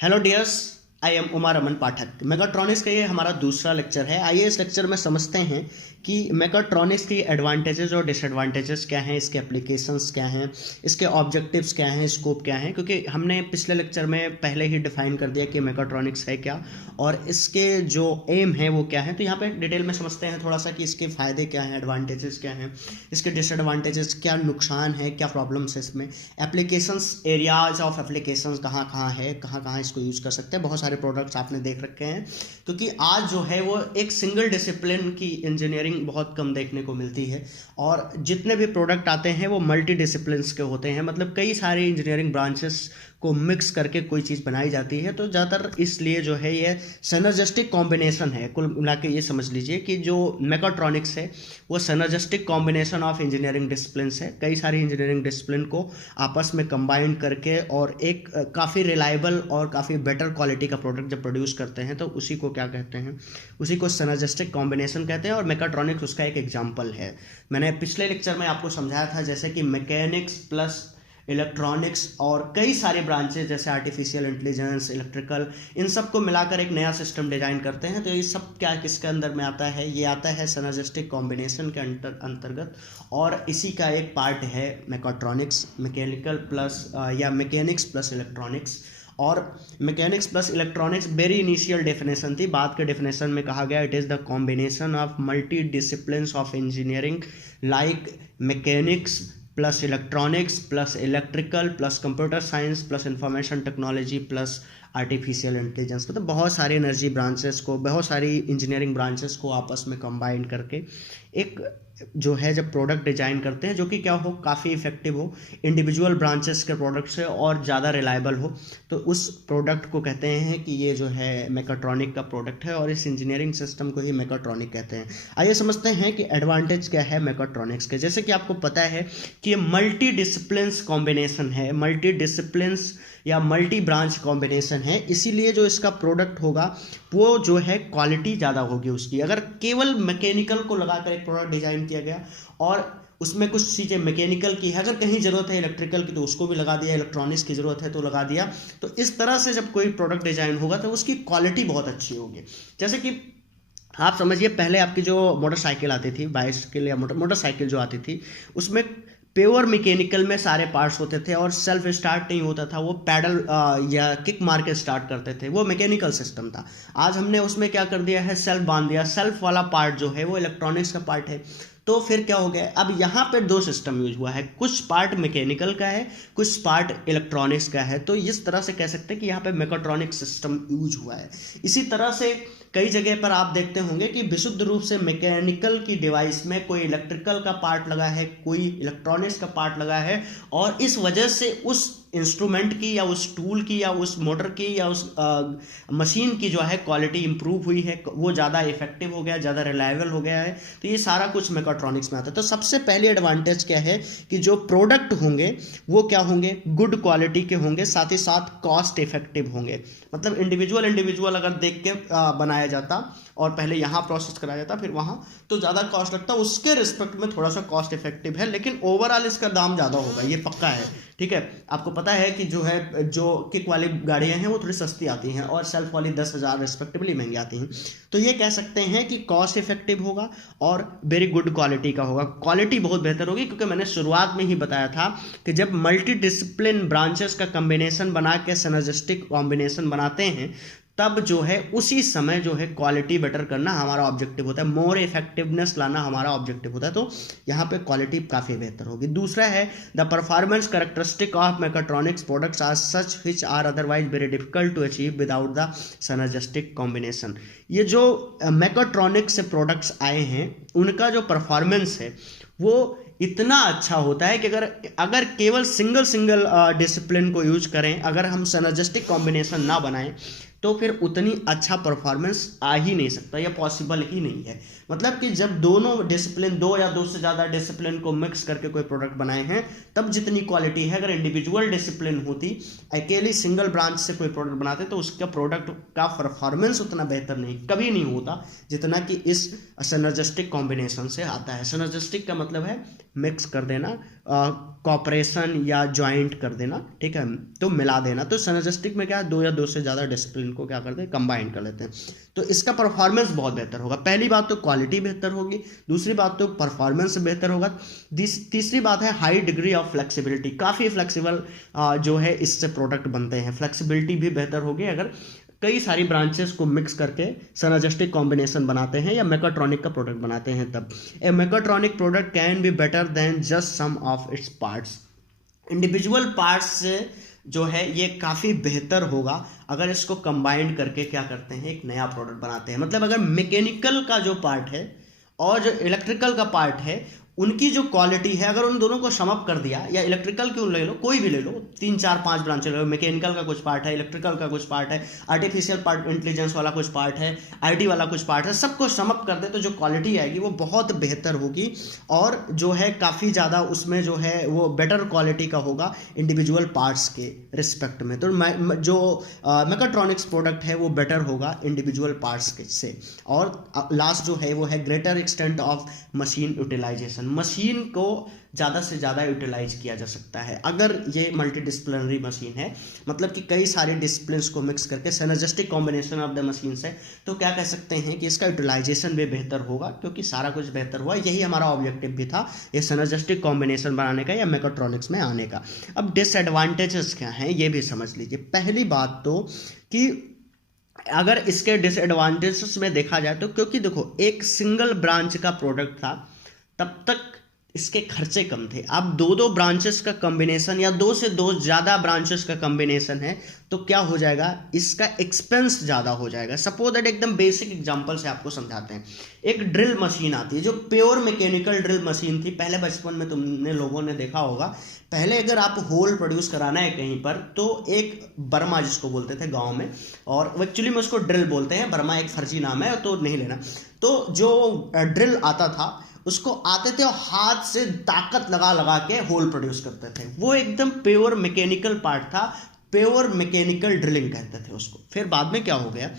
Hello dears, I am Uma Raman Pathak. Mechatronics का ये हमारा दूसरा लेक्चर है। आइए इस लेक्चर में समझते हैं कि मेगाट्रॉनिक्स की एडवांटेजेस और डिसएडवांटेजेस क्या हैं, इसके एप्लीकेशंस क्या हैं, इसके ऑब्जेक्टिव्स क्या हैं, स्कोप क्या हैं। क्योंकि हमने पिछले लेक्चर में पहले ही डिफाइन कर दिया कि मेगाट्रॉनिक्स है क्या और इसके जो एम है वो क्या है। तो यहाँ पे डिटेल में समझते हैं थोड़ा सा कि इसके फ़ायदे क्या हैं, एडवांटेजेस क्या हैं, इसके डिसएडवांटेजेस क्या, नुकसान है, क्या प्रॉब्लम्स है इसमें, एप्लीकेशंस, एरियाज ऑफ एप्लीकेशंस कहाँ कहाँ है, कहाँ कहाँ इसको यूज़ कर सकते हैं। बहुत सारे प्रोडक्ट्स आपने देख रखे हैं, क्योंकि आज जो है वो एक सिंगल डिसिप्लिन की इंजीनियरिंग बहुत कम देखने को मिलती है और जितने भी प्रोडक्ट आते हैं वो मल्टी डिसिप्लिन्स के होते हैं। मतलब कई सारे इंजीनियरिंग ब्रांचेस को मिक्स करके कोई चीज़ बनाई जाती है। तो ज़्यादातर इसलिए जो है ये सिनर्जिस्टिक कॉम्बिनेशन है। कुल मिला के ये समझ लीजिए कि जो मेगाट्रॉनिक्स है वो synergistic combination of engineering disciplines है। कई सारी इंजीनियरिंग डिसिप्लिन को आपस में कंबाइन करके और एक काफ़ी रिलायबल और काफ़ी बेटर क्वालिटी का प्रोडक्ट जब प्रोड्यूस करते हैं तो उसी को क्या कहते हैं, उसी को सिनर्जिस्टिक कॉम्बिनेशन कहते हैं। और मेगाट्रॉनिक्स उसका एक एग्जाम्पल है। मैंने पिछले लेक्चर में आपको समझाया था जैसे कि मैकेनिक्स प्लस इलेक्ट्रॉनिक्स और कई सारे ब्रांचेस जैसे आर्टिफिशियल इंटेलिजेंस, इलेक्ट्रिकल, इन सब को मिलाकर एक नया सिस्टम डिजाइन करते हैं। तो ये सब क्या किसके अंदर में आता है, ये आता है सिनर्जिस्टिक कॉम्बिनेशन के अंतर्गत। और इसी का एक पार्ट है मेगाट्रॉनिक्स, मैकेनिकल प्लस या मैकेनिक्स प्लस इलेक्ट्रॉनिक्स। और mechanics plus electronics very initial definition थी। बाद के डेफिनेशन में कहा गया it is the combination of multi disciplines of engineering like mechanics plus electronics plus electrical plus computer science plus information technology plus artificial intelligence. मतलब बहुत सारी energy branches को, बहुत सारी इंजीनियरिंग ब्रांचेस को आपस में कंबाइन करके एक जो है जब प्रोडक्ट डिजाइन करते हैं जो कि क्या हो, काफ़ी इफेक्टिव हो, इंडिविजुअल ब्रांचेस के प्रोडक्ट से और ज़्यादा रिलायबल हो, तो उस प्रोडक्ट को कहते हैं कि ये जो है मेगाट्रॉनिक का प्रोडक्ट है और इस इंजीनियरिंग सिस्टम को ही मेगाट्रॉनिक कहते हैं। आइए समझते हैं कि एडवांटेज क्या है मेगाट्रॉनिक्स के। जैसे कि आपको पता है कि ये मल्टी डिसिप्लिन्स कॉम्बिनेशन है, मल्टी डिसिप्लिन्स या मल्टी ब्रांच कॉम्बिनेशन है, इसीलिए जो इसका प्रोडक्ट होगा वो जो है क्वालिटी ज़्यादा होगी उसकी। अगर केवल मैकेनिकल को लगाकर एक प्रोडक्ट डिजाइन किया गया और उसमें कुछ चीज़ें मैकेनिकल की है, अगर कहीं ज़रूरत है इलेक्ट्रिकल की तो उसको भी लगा दिया, इलेक्ट्रॉनिक्स की ज़रूरत है तो लगा दिया, तो इस तरह से जब कोई प्रोडक्ट डिजाइन होगा तो उसकी क्वालिटी बहुत अच्छी होगी। जैसे कि आप समझिए पहले आपकी जो मोटरसाइकिल आती थी, बाइसाइकिल या मोटरसाइकिल जो आती थी, उसमें प्योर मैकेनिकल में सारे पार्ट्स होते थे और सेल्फ स्टार्ट नहीं होता था, वो पैडल या किक मार के स्टार्ट करते थे, वो मैकेनिकल सिस्टम था। आज हमने उसमें क्या कर दिया है, सेल्फ बांध दिया। सेल्फ वाला पार्ट जो है वो इलेक्ट्रॉनिक्स का पार्ट है। तो फिर क्या हो गया, अब यहाँ पर दो सिस्टम यूज हुआ है, कुछ पार्ट मैकेनिकल का है, कुछ पार्ट इलेक्ट्रॉनिक्स का है। तो इस तरह से कह सकते हैं कि यहाँ पे मैकेट्रॉनिक सिस्टम यूज हुआ है। इसी तरह से कई जगह पर आप देखते होंगे कि विशुद्ध रूप से मैकेनिकल की डिवाइस में कोई इलेक्ट्रिकल का पार्ट लगा है, कोई इलेक्ट्रॉनिक्स का पार्ट लगा है, और इस वजह से उस इंस्ट्रूमेंट की या उस टूल की या उस मोटर की या उस मशीन की जो है क्वालिटी इंप्रूव हुई है, वो ज़्यादा इफेक्टिव हो गया, ज़्यादा रिलायबल हो गया है। तो ये सारा कुछ मेगाट्रॉनिक्स में आता है। तो सबसे पहले एडवांटेज क्या है कि जो प्रोडक्ट होंगे वो क्या होंगे, गुड क्वालिटी के होंगे, साथ ही साथ कॉस्ट इफेक्टिव होंगे। मतलब इंडिविजुअल अगर देख के बनाया जाता और पहले यहाँ प्रोसेस कराया जाता फिर वहाँ, तो ज़्यादा कॉस्ट लगता, उसके रिस्पेक्ट में थोड़ा सा कॉस्ट इफेक्टिव है, लेकिन ओवरऑल इसका दाम ज़्यादा होगा, ये पक्का है। ठीक है, आपको पता है कि जो है जो किक वाली गाड़ियाँ हैं वो थोड़ी सस्ती आती हैं और सेल्फ वाली 10,000 रिस्पेक्टिवली महंगी आती हैं। तो ये कह सकते हैं कि कॉस्ट इफेक्टिव होगा और वेरी गुड क्वालिटी का होगा। क्वालिटी बहुत बेहतर होगी, क्योंकि मैंने शुरुआत में ही बताया था कि जब मल्टी डिसिप्लिन ब्रांचेस का कम्बिनेशन बना के सिनर्जिस्टिक कॉम्बिनेशन बनाते हैं तब जो है उसी समय जो है क्वालिटी बेटर करना हमारा ऑब्जेक्टिव होता है, मोर इफेक्टिवनेस लाना हमारा ऑब्जेक्टिव होता है। तो यहाँ पे क्वालिटी काफ़ी बेहतर होगी। दूसरा है the performance characteristic of mechatronics products are such which are otherwise very difficult to achieve without the synergistic combination. ये जो मैकेट्रॉनिक्स से प्रोडक्ट्स आए हैं उनका जो परफॉर्मेंस है वो इतना अच्छा होता है कि अगर केवल सिंगल डिसिप्लिन को यूज करें, अगर हम सिनर्जिस्टिक कॉम्बिनेशन ना बनाएं, तो फिर उतनी अच्छा परफॉर्मेंस आ ही नहीं सकता, या पॉसिबल ही नहीं है। मतलब कि जब दोनों डिसिप्लिन, दो या दो से ज़्यादा डिसिप्लिन को मिक्स करके कोई प्रोडक्ट बनाए हैं तब जितनी क्वालिटी है, अगर इंडिविजुअल डिसिप्लिन होती, अकेली सिंगल ब्रांच से कोई प्रोडक्ट बनाते तो उसका प्रोडक्ट का परफॉर्मेंस उतना बेहतर नहीं, कभी नहीं होता जितना कि इस सिनर्जिस्टिक कॉम्बिनेशन से आता है। सिनर्जिस्टिक का मतलब है मिक्स कर देना, कॉपरेशन या ज्वाइंट कर देना, ठीक है, तो मिला देना। तो सिनर्जिस्टिक में क्या है, दो या दो से ज़्यादा डिसिप्लिन को क्या करते हैं, कंबाइन कर लेते हैं, तो इसका परफॉर्मेंस बहुत बेहतर होगा। पहली बात तो क्वालिटी बेहतर होगी, दूसरी बात तो परफॉर्मेंस बेहतर होगा, तीसरी बात है हाई डिग्री ऑफ फ्लेक्सिबिलिटी, काफ़ी फ्लेक्सिबल जो है इससे प्रोडक्ट बनते हैं। फ्लेक्सिबिलिटी भी बेहतर होगी अगर कई सारी ब्रांचेस को मिक्स करके सिनर्जिस्टिक कॉम्बिनेशन बनाते हैं या मेकाट्रॉनिक का प्रोडक्ट बनाते हैं तब। A mechatronic product can be better than just sum of its parts. Individual parts से जो है ये काफ़ी बेहतर होगा अगर इसको कंबाइंड करके क्या करते हैं, एक नया प्रोडक्ट बनाते हैं। मतलब अगर मैकेनिकल का जो पार्ट है और जो इलेक्ट्रिकल का पार्ट है उनकी जो क्वालिटी है, अगर उन दोनों को सम अप कर दिया, या इलेक्ट्रिकल क्यों ले लो, कोई भी ले लो, 3 4 5 ब्रांचें ले लो, मैकेनिकल का कुछ पार्ट है, इलेक्ट्रिकल का कुछ पार्ट है, आर्टिफिशियल पार्ट इंटेलिजेंस वाला कुछ पार्ट है, आईटी वाला कुछ पार्ट है, सबको सम अप कर दे तो जो क्वालिटी आएगी वो बहुत बेहतर होगी और जो है काफ़ी ज़्यादा उसमें जो है वो बेटर क्वालिटी का होगा इंडिविजुअल पार्ट्स के रिस्पेक्ट में। तो जो मेकाट्रॉनिक्स प्रोडक्ट है वो बेटर होगा इंडिविजुअल पार्ट्स के से। और लास्ट जो है वो है greater extent of machine utilization. Machine को ज़्यादा से ज़्यादा यूटिलाइज किया जा सकता है अगर ये मल्टी डिसिप्लिनरी मशीन है, मतलब कि कई सारे डिसिप्लिन्स को मिक्स करके synergistic combination of the machines है, तो क्या कह सकते हैं कि इसका यूटिलाइजेशन भी बेहतर होगा क्योंकि सारा कुछ बेहतर हुआ। यही हमारा ऑब्जेक्टिव भी था ये सिनर्जिस्टिक कॉम्बिनेशन बनाने का या मेकाट्रॉनिक्स में आने का। अब डिसएडवांटेजेस क्या हैं ये भी समझ लीजिए। पहली बात तो कि अगर इसके डिसएडवांटेजेस में देखा जाए तो, क्योंकि देखो एक सिंगल ब्रांच का प्रोडक्ट था तब तक इसके खर्चे कम थे। अब दो दो ब्रांचेस का कॉम्बिनेशन या दो से दो ज़्यादा ब्रांचेस का कॉम्बिनेशन है तो क्या हो जाएगा, इसका एक्सपेंस ज़्यादा हो जाएगा। सपोज दैट एकदम बेसिक एग्जांपल से आपको समझाते हैं। एक ड्रिल मशीन आती है जो प्योर मैकेनिकल ड्रिल मशीन थी। पहले बचपन में तुमने लोगों ने देखा होगा, पहले अगर आप होल प्रोड्यूस कराना है कहीं पर तो एक बर्मा जिसको बोलते थे गाँव में, और एक्चुअली में उसको ड्रिल बोलते हैं, बर्मा एक फर्जी नाम है तो नहीं लेना। तो जो ड्रिल आता था उसको आते थे और हाथ से ताकत लगा लगा के होल प्रोड्यूस करते थे। वो एकदम प्योर मैकेनिकल पार्ट था, प्योर मैकेनिकल ड्रिलिंग कहते थे उसको। फिर बाद में क्या हो गया,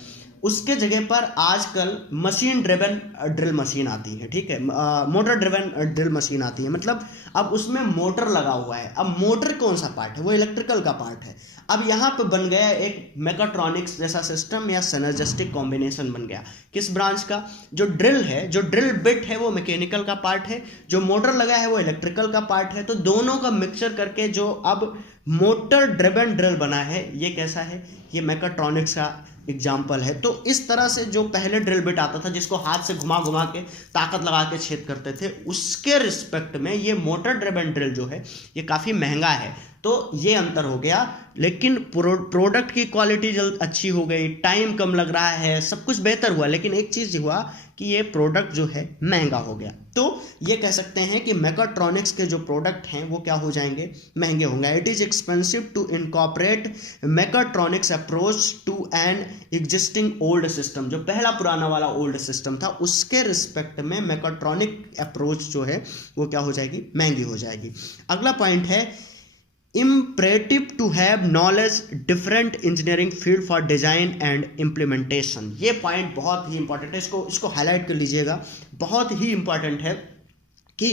उसके जगह पर आजकल मशीन ड्रिवन ड्रिल मशीन आती है, ठीक है, मोटर ड्रिवन ड्रिल मशीन आती है। मतलब अब उसमें मोटर लगा हुआ है। अब मोटर कौन सा पार्ट है, वो इलेक्ट्रिकल का पार्ट है। अब यहाँ पे बन गया एक मेकाट्रॉनिक्स जैसा सिस्टम या सिनर्जिस्टिक कॉम्बिनेशन बन गया। किस ब्रांच का, जो ड्रिल है, जो ड्रिल बिट है वो मैकेनिकल का पार्ट है, जो मोटर लगा है वो इलेक्ट्रिकल का पार्ट है। तो दोनों का मिक्सचर करके जो अब मोटर ड्रिवन ड्रिल बना है, ये कैसा है, ये मेकाट्रॉनिक्स का एग्जाम्पल है। तो इस तरह से जो पहले ड्रिल बिट आता था जिसको हाथ से घुमा घुमा के ताकत लगा के छेद करते थे, उसके रिस्पेक्ट में ये मोटर ड्रिवन ड्रिल जो है ये काफ़ी महंगा है। तो ये अंतर हो गया, लेकिन प्रोडक्ट की क्वालिटी जल्द अच्छी हो गई, टाइम कम लग रहा है, सब कुछ बेहतर हुआ, लेकिन एक चीज़ हुआ कि ये प्रोडक्ट जो है महंगा हो गया। तो ये कह सकते हैं कि मेकाट्रॉनिक्स के जो प्रोडक्ट हैं वो क्या हो जाएंगे, महंगे होंगे। It is expensive to incorporate mechatronics approach to an existing old system. जो पहला पुराना वाला ओल्ड सिस्टम था उसके रिस्पेक्ट में मेकाट्रॉनिक अप्रोच जो है वो क्या हो जाएगी, महंगी हो जाएगी। अगला पॉइंट है imperative to have knowledge different engineering field for design and implementation। ये पॉइंट बहुत ही इंपॉर्टेंट है, इसको हाईलाइट कर लीजिएगा। बहुत ही इंपॉर्टेंट है कि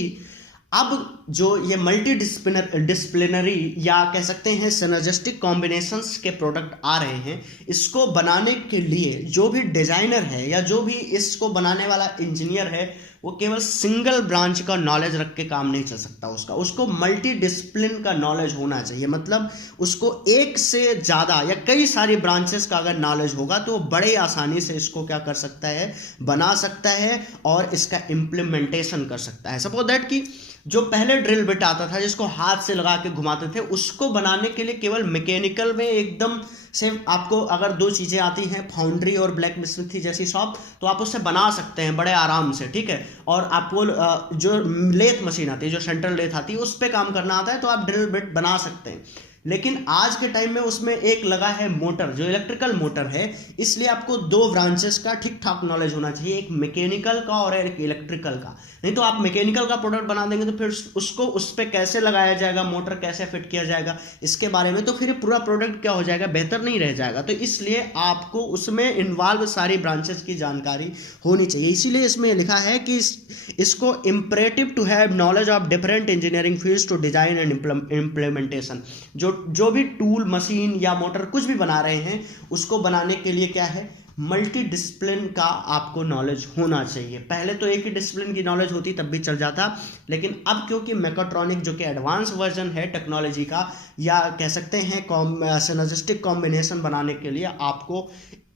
अब जो ये मल्टी डिसिप्लिनरी या कह सकते हैं सिनर्जिस्टिक कॉम्बिनेशंस के प्रोडक्ट आ रहे हैं, इसको बनाने के लिए जो भी डिज़ाइनर है या जो भी इसको बनाने वाला इंजीनियर है वो केवल सिंगल ब्रांच का नॉलेज रख के काम नहीं चल सकता। उसको मल्टी डिसिप्लिन का नॉलेज होना चाहिए। मतलब उसको एक से ज़्यादा या कई सारी ब्रांचेस का अगर नॉलेज होगा तो वो बड़े आसानी से इसको क्या कर सकता है, बना सकता है और इसका इम्प्लीमेंटेशन कर सकता है। सपोज दैट कि जो पहले ड्रिल बिट आता था जिसको हाथ से लगा के घुमाते थे, उसको बनाने के लिए केवल मैकेनिकल में एकदम से आपको अगर दो चीज़ें आती हैं, फाउंड्री और ब्लैक स्मिथी जैसी शॉप, तो आप उससे बना सकते हैं बड़े आराम से, ठीक है। और आपको जो लेथ मशीन आती है, जो सेंट्रल लेथ आती है, उस पर काम करना आता है तो आप ड्रिल बिट बना सकते हैं। लेकिन आज के टाइम में उसमें एक लगा है मोटर, जो इलेक्ट्रिकल मोटर है, इसलिए आपको दो ब्रांचेस का ठीक ठाक नॉलेज होना चाहिए, एक मैकेनिकल का और एक इलेक्ट्रिकल का। नहीं तो आप मैकेनिकल का प्रोडक्ट बना देंगे तो फिर उसको उस पर कैसे लगाया जाएगा, मोटर कैसे फिट किया जाएगा, इसके बारे में तो फिर पूरा प्रोडक्ट क्या हो जाएगा, बेहतर नहीं रह जाएगा। तो इसलिए आपको उसमें इन्वॉल्व सारी ब्रांचेस की जानकारी होनी चाहिए। इसीलिए इसमें लिखा है कि इसको imperative to have knowledge of different engineering fields to design and implementation. जो भी टूल, मशीन या मोटर कुछ भी बना रहे हैं, उसको बनाने के लिए क्या है, मल्टी डिसिप्लिन का आपको नॉलेज होना चाहिए। पहले तो एक ही डिसिप्लिन की नॉलेज होती तब भी चल जाता, लेकिन अब क्योंकि मैकाट्रॉनिक जो कि एडवांस वर्जन है टेक्नोलॉजी का, या कह सकते हैं सिनर्जिस्टिक कॉम्बिनेशन बनाने के लिए आपको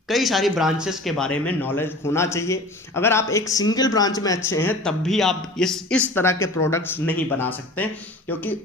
कई सारी ब्रांचेस के बारे में नॉलेज होना चाहिए। अगर आप एक सिंगल ब्रांच में अच्छे हैं तब भी आप इस तरह के प्रोडक्ट्स नहीं बना सकते, क्योंकि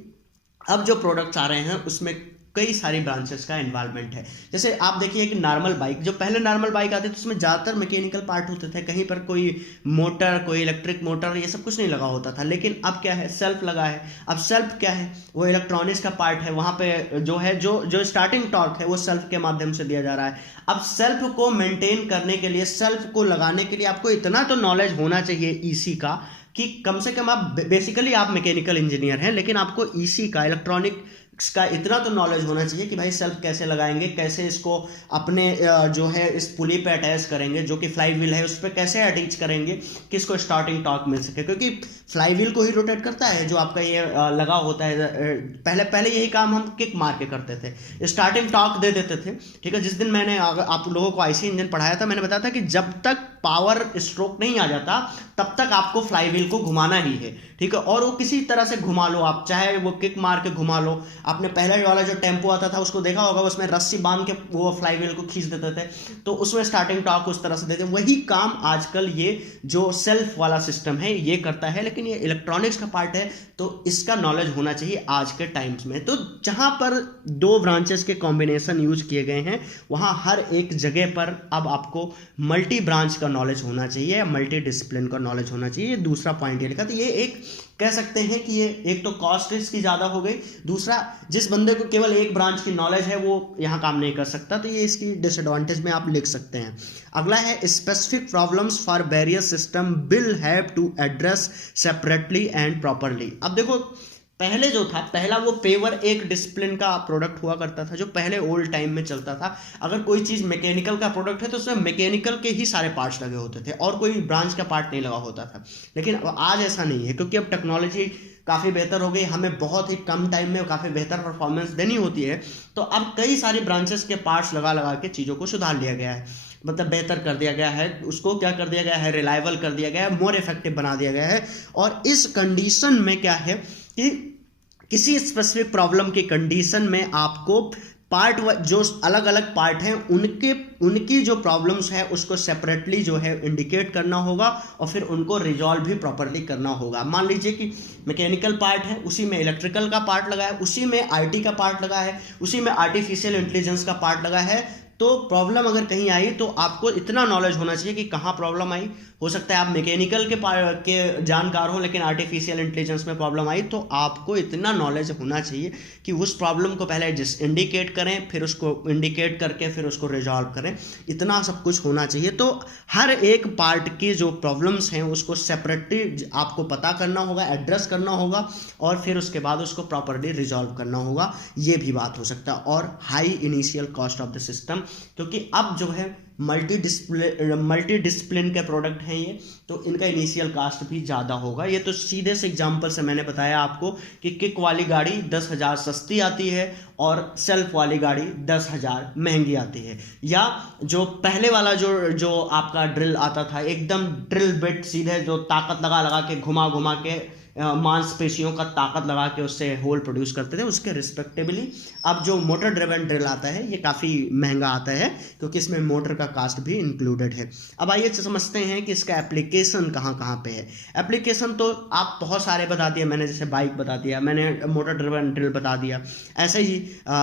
अब जो प्रोडक्ट्स आ रहे हैं उसमें कई सारी ब्रांचेस का इन्वॉल्वमेंट है। जैसे आप देखिए कि नॉर्मल बाइक, जो पहले नॉर्मल बाइक आती थी उसमें ज़्यादातर मैकेनिकल पार्ट होते थे, कहीं पर कोई मोटर, कोई इलेक्ट्रिक मोटर, ये सब कुछ नहीं लगा होता था। लेकिन अब क्या है, सेल्फ लगा है। अब सेल्फ क्या है, वो इलेक्ट्रॉनिक्स का पार्ट है, वहाँ पे जो है जो स्टार्टिंग टॉर्क है वो सेल्फ के माध्यम से दिया जा रहा है। अब सेल्फ को मेंटेन करने के लिए, सेल्फ को लगाने के लिए आपको इतना तो नॉलेज होना चाहिए ईसी का, कि कम से कम आप बेसिकली आप मैकेनिकल इंजीनियर हैं, लेकिन आपको ईसी का, इलेक्ट्रॉनिक्स का इतना तो नॉलेज होना चाहिए कि भाई सेल्फ कैसे लगाएंगे, कैसे इसको अपने जो है इस पुली पे अटैच करेंगे, जो कि फ्लाई व्हील है उस पर कैसे अटैच करेंगे कि इसको स्टार्टिंग टॉर्क मिल सके, क्योंकि फ्लाई व्हील को ही रोटेट करता है जो आपका ये लगा होता है। पहले यही काम हम किक मार के करते थे, स्टार्टिंग टॉर्क दे देते थे। ठीक है, जिस दिन मैंने आप लोगों को आईसी इंजन पढ़ाया था, मैंने बताया था कि जब तक पावर स्ट्रोक नहीं आ जाता तब तक आपको फ्लाई व्हील को घुमाना ही है। ठीक है, और वो किसी तरह से घुमा लो आप, चाहे वो किक मार के घुमा लो। आपने पहले वाला जो टेम्पो आता था उसको देखा होगा, उसमें रस्सी बांध के वो फ्लाई व्हील को खींच देते थे, तो उसमें स्टार्टिंग टॉर्क उस तरह से देते। वही काम आजकल ये जो सेल्फ वाला सिस्टम है ये करता है, लेकिन ये इलेक्ट्रॉनिक्स का पार्ट है, तो इसका नॉलेज होना चाहिए आज के टाइम्स में। तो जहां पर दो ब्रांचेस के कॉम्बिनेशन यूज किए गए हैं, वहां हर एक जगह पर अब आपको मल्टी ब्रांच का नॉलेज होना चाहिए, मल्टी डिसिप्लिन का नॉलेज होना चाहिए। दूसरा पॉइंट ये लिखा, तो ये एक कह सकते हैं कि ये एक तो कॉस्ट इसकी ज़्यादा हो गई, दूसरा जिस बंदे को केवल एक ब्रांच की नॉलेज है वो यहाँ काम नहीं कर सकता, तो ये इसकी डिसएडवांटेज में आप लिख सकते हैं। अगला है specific problems for various system will have to address separately and properly. अब देखो, पहले जो था, पहला वो पेवर एक डिसिप्लिन का प्रोडक्ट हुआ करता था, जो पहले ओल्ड टाइम में चलता था। अगर कोई चीज़ मैकेनिकल का प्रोडक्ट है तो उसमें मैकेनिकल के ही सारे पार्ट्स लगे होते थे और कोई ब्रांच का पार्ट नहीं लगा होता था। लेकिन आज ऐसा नहीं है, क्योंकि अब टेक्नोलॉजी काफ़ी बेहतर हो गई, हमें बहुत ही कम टाइम में काफ़ी बेहतर परफॉर्मेंस देनी होती है, तो अब कई सारी ब्रांचेस के पार्ट्स लगा लगा के चीज़ों को सुधार लिया गया है, मतलब बेहतर कर दिया गया है, उसको क्या कर दिया गया है, रिलायबल कर दिया गया है, मोर इफेक्टिव बना दिया गया है। और इस कंडीशन में क्या है कि किसी स्पेसिफिक प्रॉब्लम की कंडीशन में आपको पार्ट जो अलग अलग पार्ट हैं उनकी जो प्रॉब्लम्स है उसको सेपरेटली जो है इंडिकेट करना होगा और फिर उनको रिजॉल्व भी प्रॉपरली करना होगा। मान लीजिए कि मैकेनिकल पार्ट है, उसी में इलेक्ट्रिकल का पार्ट लगा है, उसी में आईटी का पार्ट लगा है, उसी में आर्टिफिशियल इंटेलिजेंस का पार्ट लगा है, तो प्रॉब्लम अगर कहीं आई तो आपको इतना नॉलेज होना चाहिए कि कहाँ प्रॉब्लम आई। हो सकता है आप मैकेनिकल के जानकार हो, लेकिन आर्टिफिशियल इंटेलिजेंस में प्रॉब्लम आई तो आपको इतना नॉलेज होना चाहिए कि उस प्रॉब्लम को पहले इंडिकेट करें, फिर उसको इंडिकेट करके फिर उसको रिजॉल्व करें, इतना सब कुछ होना चाहिए। तो हर एक पार्ट की जो प्रॉब्लम्स हैं उसको सेपरेटली आपको पता करना होगा, एड्रेस करना होगा और फिर उसके बाद उसको प्रॉपरली रिजॉल्व करना होगा, ये भी बात हो सकता है। और high initial cost of the system, क्योंकि अब जो है मल्टी डिसिप्लिन के प्रोडक्ट हैं ये, तो इनका इनिशियल कास्ट भी ज़्यादा होगा। ये तो सीधे से एग्जांपल से मैंने बताया आपको कि किक वाली गाड़ी 10,000 सस्ती आती है और सेल्फ वाली गाड़ी 10,000 महंगी आती है। या जो पहले वाला जो आपका ड्रिल आता था, एकदम ड्रिल बिट सीधे जो ताकत लगा के घुमा के मांसपेशियों का ताकत लगा के उससे होल प्रोड्यूस करते थे, उसके रिस्पेक्टिवली अब जो मोटर ड्रिवन ड्रिल आता है ये काफ़ी महंगा आता है, क्योंकि इसमें मोटर का कास्ट भी इंक्लूडेड है। अब आइए समझते हैं कि इसका एप्लीकेशन कहाँ पे है। एप्लीकेशन तो आप बहुत सारे बता दिए मैंने, जैसे बाइक बता दिया मैंने, मोटर ड्रिवन ड्रिल बता दिया, ऐसे ही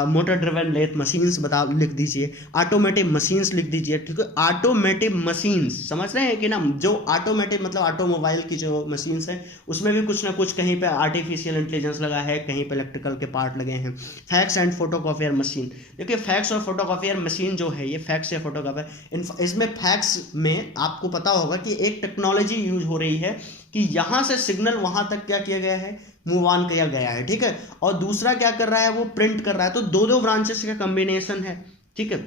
मोटर ड्रिवन लेथ मशीन्स लिख दीजिए, ऑटोमेटिव मशीन्स लिख दीजिए। ठीक है, ऑटोमेटिव मशीन्स समझ रहे हैं कि ना, जो ऑटोमेटिव मतलब ऑटोमोबाइल की जो मशीन्स हैं उसमें भी कुछ कुछ ना कुछ कहीं पे आर्टिफिशियल इंटेलिजेंस लगा है, कहीं पे इलेक्ट्रिकल के पार्ट लगे हैं। फैक्स एंड फोटोकॉपियर मशीन, देखिए फैक्स और फोटोकॉपियर मशीन जो है, ये फैक्स या फोटोकॉपियर, इसमें फैक्स में आपको पता होगा कि एक टेक्नोलॉजी यूज हो रही है कि यहाँ से सिग्नल वहाँ तक क्या किया गया है, मूव ऑन किया गया है, ठीक है। और दूसरा क्या कर रहा है, वो प्रिंट कर रहा है। तो दो ब्रांचेस का कॉम्बिनेशन है, ठीक है।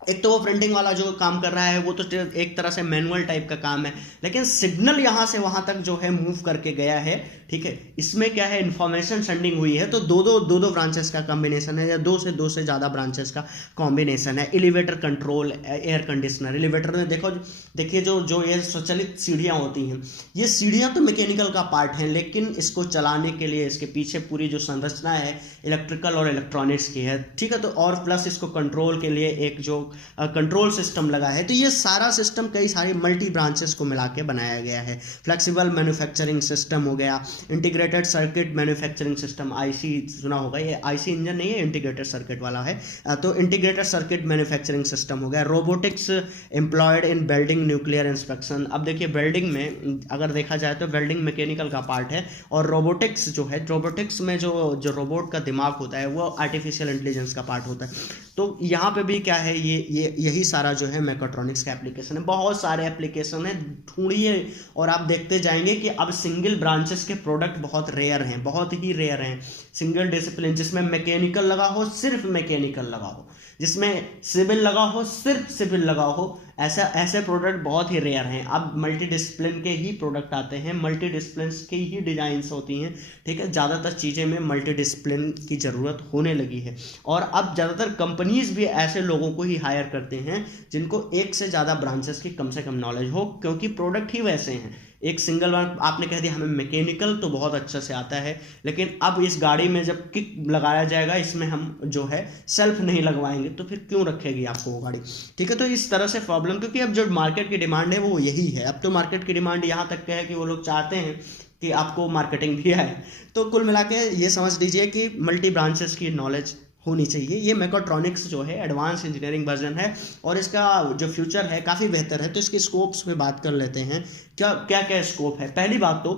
एक तो वो प्रिंटिंग वाला जो काम कर रहा है वो तो एक तरह से मैनुअल टाइप का काम है, लेकिन सिग्नल यहाँ से वहाँ तक जो है मूव करके गया है, ठीक है। इसमें क्या है, इंफॉर्मेशन सेंडिंग हुई है। तो दो ब्रांचेस का कॉम्बिनेशन है, या दो से ज़्यादा ब्रांचेस का कॉम्बिनेशन है। Elevator control, air conditioner. Elevator में देखिए जो ये स्वचालित सीढ़ियाँ होती हैं, ये सीढ़ियाँ तो मैकेनिकल का पार्ट हैं, लेकिन इसको चलाने के लिए इसके पीछे पूरी जो संरचना है इलेक्ट्रिकल और इलेक्ट्रॉनिक्स की है, ठीक है। तो और प्लस इसको कंट्रोल के लिए एक जो कंट्रोल सिस्टम लगा है। तो ये सारा सिस्टम कई सारी मल्टी ब्रांचेस को मिला के बनाया गया है। फ्लेक्सिबल मैन्युफैक्चरिंग सिस्टम हो गया, integrated circuit manufacturing system, IC सुना होगा, ये आईसी इंजन नहीं है, इंटीग्रेटेड सर्किट वाला है। तो इंटीग्रेटेड सर्किट मैन्युफैक्चरिंग सिस्टम हो गया। Robotics employed in welding, nuclear inspection. अब देखिए वेल्डिंग में अगर देखा जाए तो वेल्डिंग मैकेनिकल का पार्ट है, और रोबोटिक्स जो है, रोबोटिक्स में जो रोबोट का दिमाग होता है वो आर्टिफिशियल इंटेलिजेंस का पार्ट होता है। तो यहाँ पे भी क्या है, यही सारा जो है मैकाट्रॉनिक्स का एप्लीकेशन है। बहुत सारे एप्लीकेशन है, ढूंढिए और आप देखते जाएंगे कि अब सिंगल ब्रांचेस के प्रोडक्ट बहुत रेयर हैं, बहुत ही रेयर हैं। सिंगल डिसिप्लिन जिसमें मैकेनिकल लगा हो, सिर्फ मैकेनिकल लगा हो, जिसमें सिविल लगा हो, सिर्फ सिविल लगा हो, ऐसे प्रोडक्ट बहुत ही रेयर हैं। अब मल्टी डिसिप्लिन के ही प्रोडक्ट आते हैं, मल्टी डिसिप्लिन की ही डिजाइंस होती हैं, ठीक है। ज़्यादातर चीज़ें में मल्टी डिसिप्लिन की ज़रूरत होने लगी है, और अब ज़्यादातर कंपनीज भी ऐसे लोगों को ही हायर करते हैं जिनको एक से ज़्यादा ब्रांचेस की कम से कम नॉलेज हो, क्योंकि प्रोडक्ट ही वैसे हैं। एक सिंगल बार आपने कह दिया हमें मैकेनिकल तो बहुत अच्छा से आता है, लेकिन अब इस गाड़ी में जब किक लगाया जाएगा, इसमें हम जो है सेल्फ नहीं लगवाएंगे, तो फिर क्यों रखेगी आपको वो गाड़ी, ठीक है। तो इस तरह से प्रॉब्लम, क्योंकि अब जो मार्केट की डिमांड है वो यही है। अब तो मार्केट की डिमांड यहाँ तक है कि वो लोग चाहते हैं कि आपको मार्केटिंग भी आए। तो कुल मिला के ये समझ लीजिए कि मल्टी ब्रांचेस की नॉलेज होनी चाहिए। ये मैकाट्रॉनिक्स जो है एडवांस इंजीनियरिंग वर्जन है, और इसका जो फ्यूचर है काफ़ी बेहतर है। तो इसके स्कोप्स पे बात कर लेते हैं, क्या स्कोप है। पहली बात तो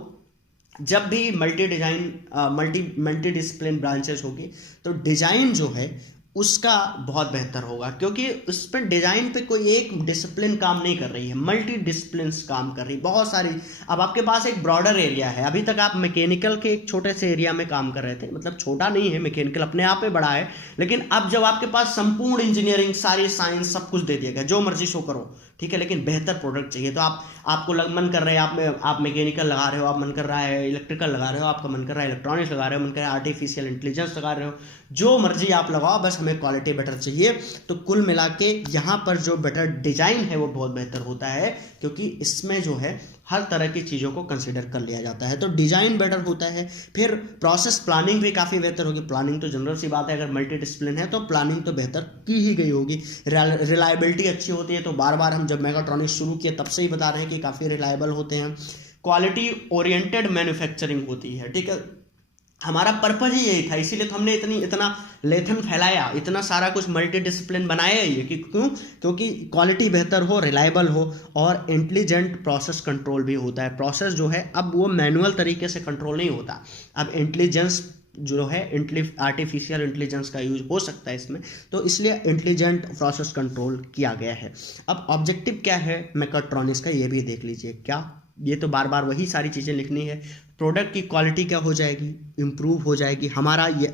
जब भी मल्टी डिसिप्लिन ब्रांचेस होगी तो डिजाइन जो है उसका बहुत बेहतर होगा, क्योंकि उस पर डिजाइन पे कोई एक डिसिप्लिन काम नहीं कर रही है, मल्टी डिसिप्लिन काम कर रही है, बहुत सारी। अब आपके पास एक ब्रॉडर एरिया है, अभी तक आप मैकेनिकल के एक छोटे से एरिया में काम कर रहे थे, मतलब छोटा नहीं है, मैकेनिकल अपने आप में बड़ा है, लेकिन अब जब आपके पास संपूर्ण इंजीनियरिंग, सारी साइंस, सब कुछ दे दिया गया, जो मर्जी शो करो, ठीक है, लेकिन बेहतर प्रोडक्ट चाहिए। तो आपको मन कर रहे हैं, आप मैकेनिकल लगा रहे हो, आप मन कर रहा है इलेक्ट्रिकल लगा रहे हो, आपका मन कर रहा है इलेक्ट्रॉनिक्स लगा रहे हो, मन कर रहा है आर्टिफिशियल इंटेलिजेंस लगा रहे हो, जो मर्जी आप लगाओ, बस हमें क्वालिटी बेटर चाहिए। तो कुल मिला के यहाँ पर जो बेटर डिजाइन है वो बहुत बेहतर होता है, क्योंकि इसमें जो है हर तरह की चीज़ों को कंसिडर कर लिया जाता है, तो डिजाइन बेटर होता है। फिर प्रोसेस प्लानिंग भी काफ़ी बेहतर होगी। प्लानिंग तो जनरल सी बात है, अगर मल्टी डिसिप्लिन है तो प्लानिंग तो बेहतर की ही गई होगी। रिलायबिलिटी अच्छी होती है, तो बार बार हम जब मैकाट्रॉनिक्स शुरू किए तब से ही बता रहे हैं कि काफ़ी रिलायबल होते हैं। क्वालिटी ओरिएंटेड मैन्युफैक्चरिंग होती है, ठीक है। हमारा पर्पज ही यही था, इसीलिए तो हमने इतना लेथन फैलाया, इतना सारा कुछ मल्टी डिसिप्लिन बनाया ही है कि क्योंकि क्वालिटी बेहतर हो, रिलायबल हो, और इंटेलिजेंट प्रोसेस कंट्रोल भी होता है। प्रोसेस जो है अब वो मैनुअल तरीके से कंट्रोल नहीं होता, अब इंटेलिजेंस जो है आर्टिफिशियल इंटेलिजेंस का यूज हो सकता है इसमें, तो इसलिए इंटेलिजेंट प्रोसेस कंट्रोल किया गया है। अब ऑब्जेक्टिव क्या है मैकाट्रॉनिक्स का, ये भी देख लीजिए। क्या, ये तो बार बार वही सारी चीज़ें लिखनी है। प्रोडक्ट की क्वालिटी क्या हो जाएगी, इम्प्रूव हो जाएगी। हमारा ये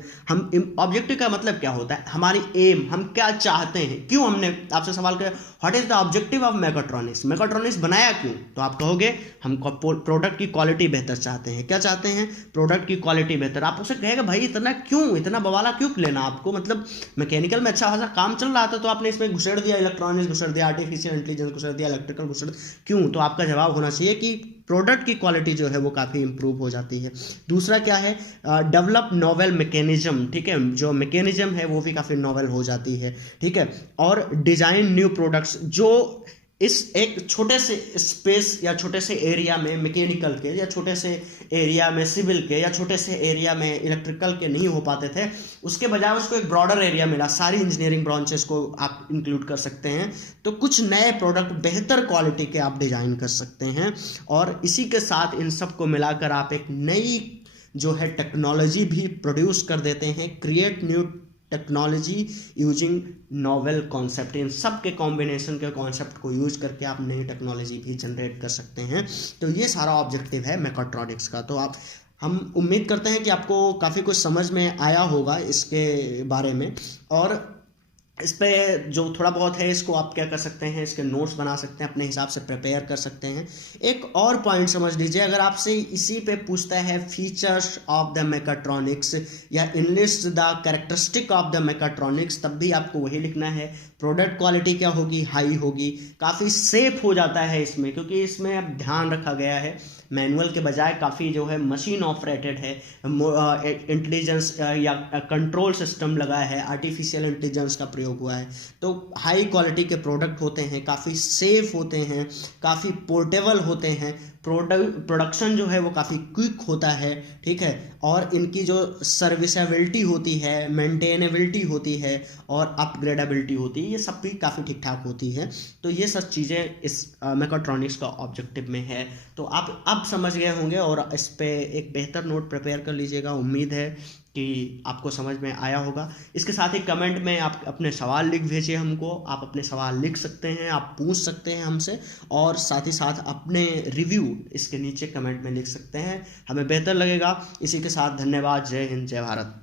ऑब्जेक्टिव का मतलब क्या होता है, हमारी एम, हम क्या चाहते हैं, क्यों हमने आपसे सवाल किया what is the objective of mechatronics, mechatronics बनाया क्यों, तो आप कहोगे हम प्रोडक्ट की क्वालिटी बेहतर चाहते हैं। क्या चाहते हैं, प्रोडक्ट की क्वालिटी बेहतर। आप उससे कहेगा भाई इतना क्यों, इतना बवाला क्यों लेना आपको, मतलब मैकेनिकल में अच्छा खासा काम चल रहा था तो आपने इसमें घुसेड़ दिया, इलेक्ट्रॉनिक्स घुसेड़ दिया, आर्टिफिशियल इंटेलिजेंस घुसेड़ दिया, इलेक्ट्रिकल घुसेड़, क्यों। तो आपका जवाब होना चाहिए कि प्रोडक्ट की क्वालिटी जो है वो काफ़ी इंप्रूव हो जाती है। दूसरा क्या है, डेवलप नोवेल मैकेनिज्म, ठीक है, जो मैकेनिज्म है वो भी काफ़ी नोवेल हो जाती है, ठीक है। और डिज़ाइन न्यू प्रोडक्ट्स, जो इस एक छोटे से स्पेस या छोटे से एरिया में मैकेनिकल के, या छोटे से एरिया में सिविल के, या छोटे से एरिया में इलेक्ट्रिकल के नहीं हो पाते थे, उसके बजाय उसको एक ब्रॉडर एरिया मिला, सारी इंजीनियरिंग ब्रांचेस को आप इंक्लूड कर सकते हैं, तो कुछ नए प्रोडक्ट बेहतर क्वालिटी के आप डिजाइन कर सकते हैं। और इसी के साथ इन सब को मिलाकर आप एक नई जो है टेक्नोलॉजी भी प्रोड्यूस कर देते हैं, create new technology using novel concept. इन सब के कॉम्बिनेशन के कॉन्सेप्ट को यूज करके आप नई टेक्नोलॉजी भी जनरेट कर सकते हैं। तो ये सारा ऑब्जेक्टिव है मैकाट्रॉनिक्स का। तो आप हम उम्मीद करते हैं कि आपको काफ़ी कुछ समझ में आया होगा इसके बारे में, और इस पे जो थोड़ा बहुत है इसको आप क्या कर सकते हैं, इसके नोट्स बना सकते हैं, अपने हिसाब से प्रिपेयर कर सकते हैं। एक और पॉइंट समझ लीजिए, अगर आपसे इसी पे पूछता है फीचर्स ऑफ द मैकाट्रॉनिक्स या enlist the characteristic of the mechatronics, तब भी आपको वही लिखना है। प्रोडक्ट क्वालिटी क्या होगी, हाई होगी। काफ़ी सेफ हो जाता है इसमें, क्योंकि इसमें अब ध्यान रखा गया है, मैनुअल के बजाय काफ़ी जो है मशीन ऑपरेटेड है, इंटेलिजेंस या कंट्रोल सिस्टम लगा है, आर्टिफिशियल इंटेलिजेंस का प्रयोग हुआ है। तो हाई क्वालिटी के प्रोडक्ट होते हैं, काफ़ी सेफ होते हैं, काफ़ी पोर्टेबल होते हैं, प्रोडक्शन जो है वो काफ़ी क्विक होता है, ठीक है। और इनकी जो सर्विसेबिलिटी होती है, मेंटेनेबिलिटी होती है और अपग्रेडेबिलिटी होती है, ये सब भी काफ़ी ठीक ठाक होती है। तो ये सब चीज़ें इस मैकाट्रॉनिक्स का ऑब्जेक्टिव में है। तो आप अब समझ गए होंगे और इस पे एक बेहतर नोट प्रिपेयर कर लीजिएगा। उम्मीद है कि आपको समझ में आया होगा। इसके साथ ही कमेंट में आप अपने सवाल लिख भेजिए हमको। आप अपने सवाल लिख सकते हैं, आप पूछ सकते हैं हमसे, और साथ ही साथ अपने रिव्यू इसके नीचे कमेंट में लिख सकते हैं, हमें बेहतर लगेगा। इसी के साथ धन्यवाद। जय हिंद, जय भारत।